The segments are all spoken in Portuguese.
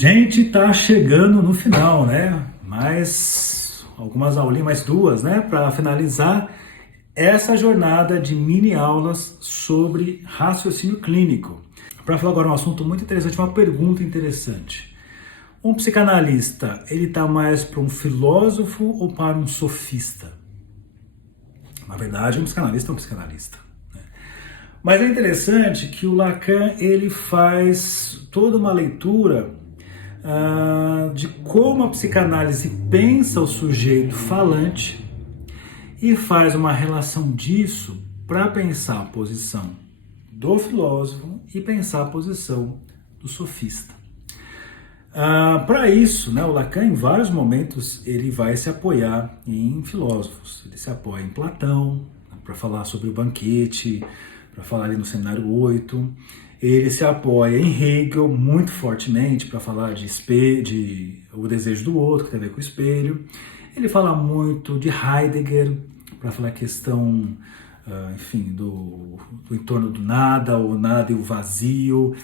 Gente, tá chegando no final, né? Mais algumas aulinhas, mais duas, né? Para finalizar essa jornada de mini aulas sobre raciocínio clínico. Para falar agora um assunto muito interessante, uma pergunta interessante. Um psicanalista, ele tá mais para um filósofo ou para um sofista? Na verdade, um psicanalista é um psicanalista. Mas é interessante que o Lacan ele faz toda uma leitura de como a psicanálise pensa o sujeito falante e faz uma relação disso para pensar a posição do filósofo e pensar a posição do sofista. Para isso, né, o Lacan em vários momentos ele vai se apoiar em filósofos. Ele se apoia em Platão, para falar sobre o banquete, para falar ali no Seminário 8. Ele se apoia em Hegel muito fortemente para falar de o desejo do outro, que tem a ver com o espelho. Ele fala muito de Heidegger para falar a questão, enfim, do entorno do nada, o nada e o vazio,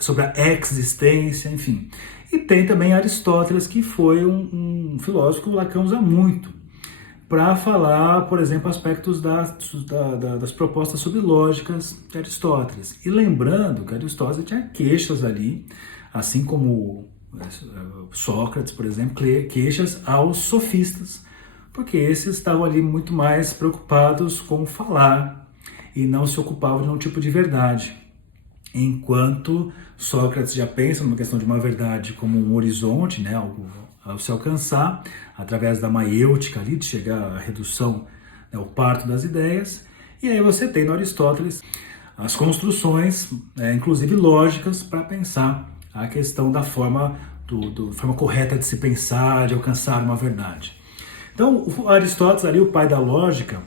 sobre a existência, enfim. E tem também Aristóteles, que foi um filósofo que o Lacan usa muito para falar, por exemplo, aspectos das propostas sobiológicas de Aristóteles. E lembrando que Aristóteles tinha queixas ali, assim como Sócrates, por exemplo, queixas aos sofistas, porque esses estavam ali muito mais preocupados com falar e não se ocupavam de um tipo de verdade. Enquanto Sócrates já pensa numa questão de uma verdade como um horizonte, né, algo a se alcançar, através da maiêutica ali, de chegar à redução, né, o parto das ideias. E aí você tem no Aristóteles as construções, inclusive lógicas, para pensar a questão da forma, forma correta de se pensar, de alcançar uma verdade. Então, o Aristóteles, ali, o pai da lógica,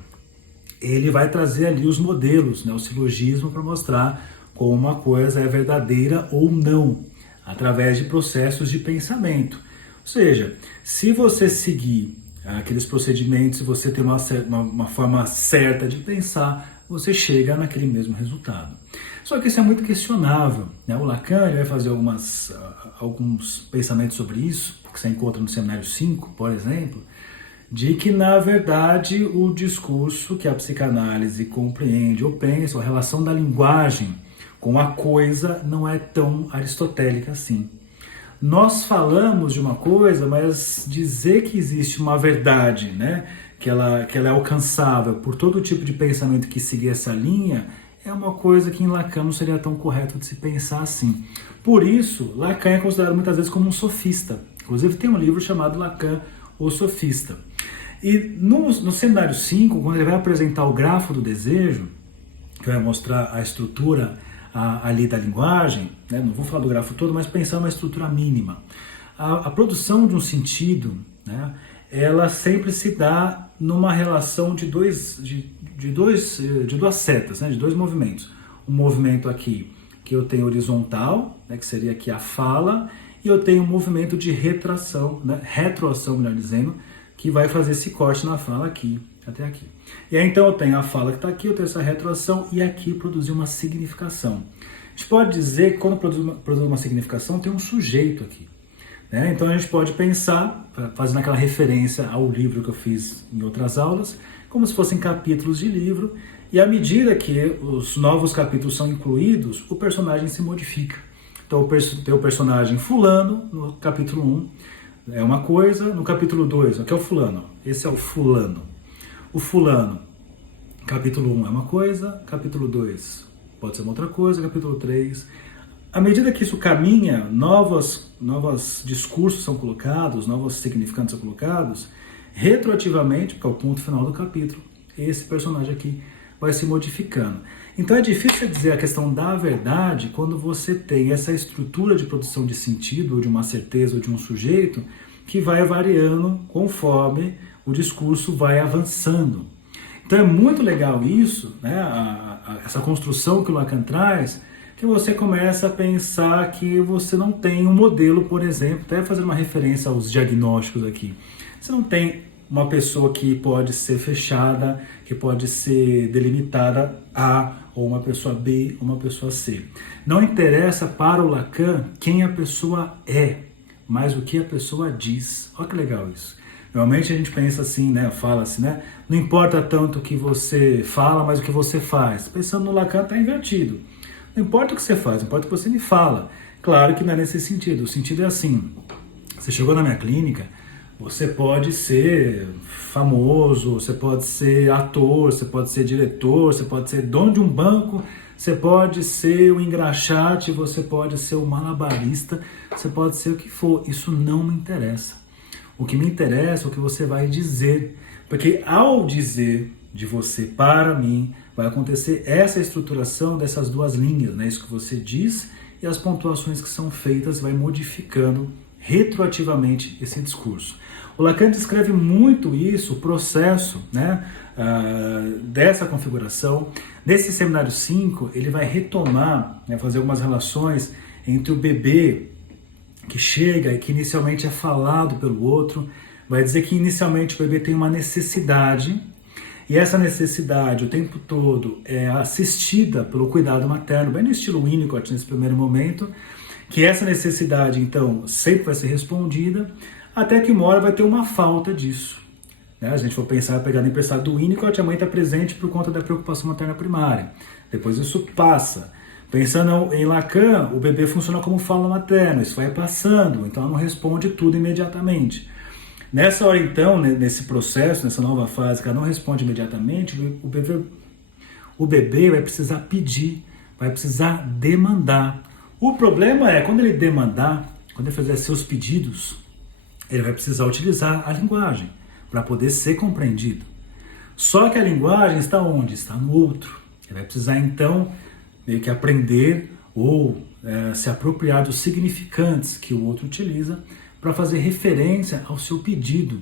ele vai trazer ali os modelos, né, o silogismo, para mostrar como uma coisa é verdadeira ou não, através de processos de pensamento. Ou seja, se você seguir aqueles procedimentos, se você tem uma forma certa de pensar, você chega naquele mesmo resultado. Só que isso é muito questionável, né? O Lacan ele vai fazer alguns pensamentos sobre isso, que você encontra no Seminário 5, por exemplo, de que, na verdade, o discurso que a psicanálise compreende ou pensa, a relação da linguagem com a coisa, não é tão aristotélica assim. Nós falamos de uma coisa, mas dizer que existe uma verdade, né, que ela é alcançável por todo tipo de pensamento que seguir essa linha, é uma coisa que em Lacan não seria tão correto de se pensar assim. Por isso, Lacan é considerado muitas vezes como um sofista. Inclusive tem um livro chamado Lacan, o Sofista. E no Seminário 5, quando ele vai apresentar o grafo do desejo, que vai mostrar a estrutura ali da linguagem, né? Não vou falar do grafo todo, mas pensar uma estrutura mínima. A produção de um sentido, né? Ela sempre se dá numa relação de duas setas, né? De dois movimentos. Um movimento aqui que eu tenho horizontal, né? Que seria aqui a fala, e eu tenho um movimento de retração, né? Retroação, melhor dizendo, que vai fazer esse corte na fala aqui, até aqui. E aí então eu tenho a fala que está aqui, eu tenho essa retroação e aqui produzir uma significação. A gente pode dizer que quando produz uma significação tem um sujeito aqui, né? Então a gente pode pensar, fazendo aquela referência ao livro que eu fiz em outras aulas, como se fossem capítulos de livro, e à medida que os novos capítulos são incluídos, o personagem se modifica. Então tem o personagem fulano no capítulo 1, é uma coisa, no capítulo 2, aqui é o fulano, esse é o fulano. O fulano, capítulo 1 é uma coisa, capítulo 2 pode ser uma outra coisa, capítulo 3. À medida que isso caminha, novos discursos são colocados, novos significantes são colocados, retroativamente, porque é o ponto final do capítulo, esse personagem aqui vai se modificando. Então é difícil dizer a questão da verdade quando você tem essa estrutura de produção de sentido, ou de uma certeza, ou de um sujeito, que vai variando conforme o discurso vai avançando. Então é muito legal isso, né? Essa construção que o Lacan traz, que você começa a pensar que você não tem um modelo, por exemplo, até fazendo uma referência aos diagnósticos aqui. Você não tem uma pessoa que pode ser fechada, que pode ser delimitada A, ou uma pessoa B, ou uma pessoa C. Não interessa para o Lacan quem a pessoa é. mas o que a pessoa diz. Olha que legal isso. Normalmente a gente pensa assim, né? Fala assim, né? Não importa tanto o que você fala, mas o que você faz. Pensando no Lacan, está invertido. Não importa o que você faz, importa o que você me fala. Claro que não é nesse sentido. O sentido é assim: você chegou na minha clínica, você pode ser famoso, você pode ser ator, você pode ser diretor, você pode ser dono de um banco, você pode ser o engraxate, você pode ser o malabarista, você pode ser o que for. Isso não me interessa. O que me interessa é o que você vai dizer. Porque ao dizer de você para mim, vai acontecer essa estruturação dessas duas linhas, né? Isso que você diz e as pontuações que são feitas vai modificando retroativamente esse discurso. O Lacan descreve muito isso, o processo, né, dessa configuração. Nesse seminário 5, ele vai retomar, né, fazer algumas relações entre o bebê que chega e que inicialmente é falado pelo outro, vai dizer que inicialmente o bebê tem uma necessidade, e essa necessidade o tempo todo é assistida pelo cuidado materno, bem no estilo Winnicott nesse primeiro momento, que essa necessidade então sempre vai ser respondida, até que uma hora vai ter uma falta disso. Né? A gente for pensar, pegando emprestado do Winnicott, a mãe está presente por conta da preocupação materna primária, depois isso passa. Pensando em Lacan, o bebê funciona como fala materno, isso vai passando, então ela não responde tudo imediatamente. Nessa hora então, nesse processo, nessa nova fase que ela não responde imediatamente, o bebê vai precisar pedir, vai precisar demandar. O problema é, quando ele demandar, quando ele fizer seus pedidos, ele vai precisar utilizar a linguagem para poder ser compreendido. Só que a linguagem está onde? Está no outro. Ele vai precisar então meio que aprender ou se apropriar dos significantes que o outro utiliza para fazer referência ao seu pedido.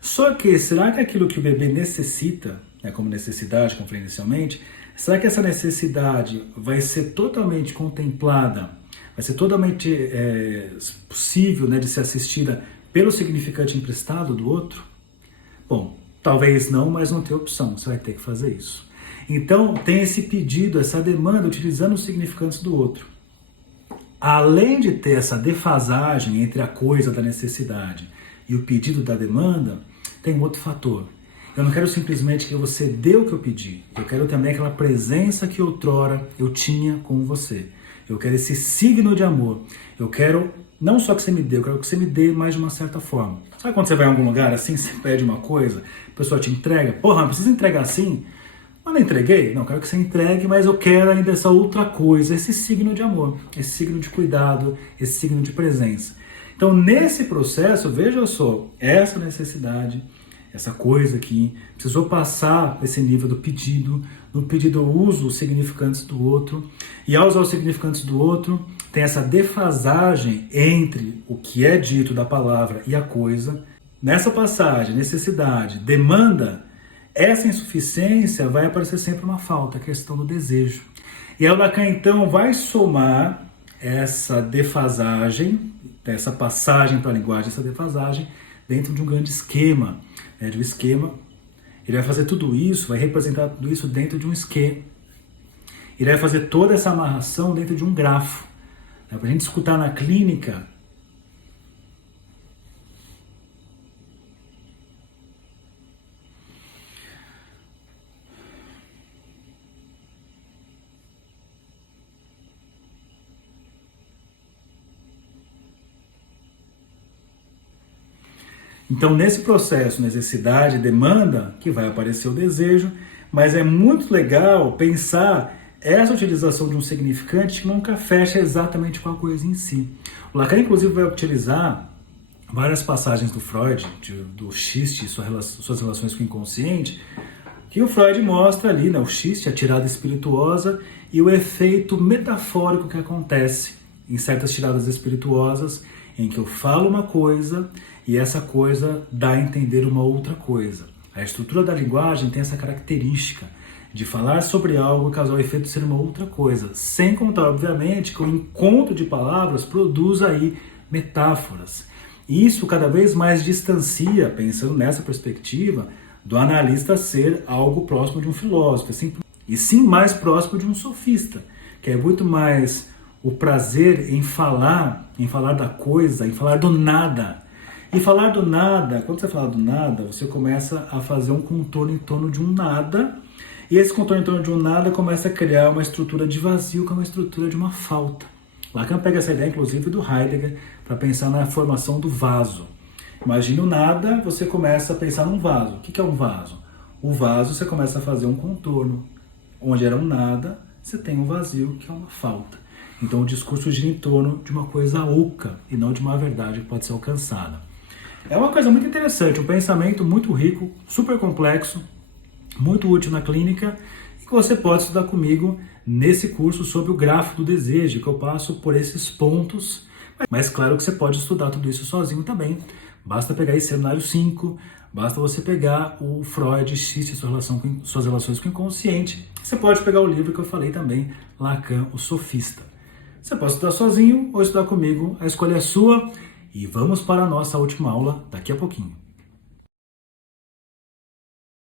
Só que, será que aquilo que o bebê necessita, né, como necessidade, como falei inicialmente, será que essa necessidade vai ser totalmente contemplada, vai ser totalmente possível, né, de ser assistida pelo significante emprestado do outro? Bom, talvez não, mas não tem opção, você vai ter que fazer isso. Então, tem esse pedido, essa demanda, utilizando os significantes do outro. Além de ter essa defasagem entre a coisa da necessidade e o pedido da demanda, tem outro fator. Eu não quero simplesmente que você dê o que eu pedi. Eu quero também aquela presença que outrora eu tinha com você. Eu quero esse signo de amor. Eu quero não só que você me dê, eu quero que você me dê mais de uma certa forma. Sabe quando você vai em algum lugar assim, você pede uma coisa, a pessoa te entrega? Porra, não precisa entregar assim? Mas não entreguei? Não, quero que você entregue, mas eu quero ainda essa outra coisa, esse signo de amor, esse signo de cuidado, esse signo de presença. Então, nesse processo, veja só, essa necessidade, essa coisa aqui, precisou passar esse nível do pedido. No pedido eu uso os significantes do outro, e ao usar os significantes do outro, tem essa defasagem entre o que é dito da palavra e a coisa. Nessa passagem, necessidade, demanda, essa insuficiência vai aparecer sempre uma falta, a questão do desejo. E aí o Lacan então vai somar essa defasagem, essa passagem para a linguagem, essa defasagem, dentro de um grande esquema. De um esquema, ele vai fazer tudo isso, vai representar tudo isso dentro de um esquema. Ele vai fazer toda essa amarração dentro de um grafo. Para a gente escutar na clínica, então, nesse processo, necessidade, demanda, que vai aparecer o desejo, mas é muito legal pensar essa utilização de um significante que nunca fecha exatamente com a coisa em si. O Lacan, inclusive, vai utilizar várias passagens do Freud, do xiste e suas relações com o inconsciente, que o Freud mostra ali, né, o xiste, a tirada espirituosa e o efeito metafórico que acontece em certas tiradas espirituosas, em que eu falo uma coisa e essa coisa dá a entender uma outra coisa. A estrutura da linguagem tem essa característica de falar sobre algo e causar o efeito de ser uma outra coisa, sem contar, obviamente, que o encontro de palavras produz aí metáforas. E isso cada vez mais distancia, pensando nessa perspectiva, do analista ser algo próximo de um filósofo, assim, e sim mais próximo de um sofista, que é muito mais o prazer em falar da coisa, em falar do nada. E falar do nada, quando você fala do nada, você começa a fazer um contorno em torno de um nada, e esse contorno em torno de um nada começa a criar uma estrutura de vazio, que é uma estrutura de uma falta. Lacan pega essa ideia, inclusive, do Heidegger, para pensar na formação do vaso. Imagina o nada, você começa a pensar num vaso. O que é um vaso? O vaso, você começa a fazer um contorno. Onde era um nada, você tem um vazio, que é uma falta. Então o discurso gira em torno de uma coisa oca e não de uma verdade que pode ser alcançada. É uma coisa muito interessante, um pensamento muito rico, super complexo, muito útil na clínica e que você pode estudar comigo nesse curso sobre o grafo do desejo, que eu passo por esses pontos. Mas claro que você pode estudar tudo isso sozinho também. Basta pegar esse cenário 5, basta você pegar o Freud, X, suas relações com o inconsciente. Você pode pegar o livro que eu falei também, Lacan, o Sofista. Você pode estudar sozinho ou estudar comigo, a escolha é sua. E vamos para a nossa última aula daqui a pouquinho.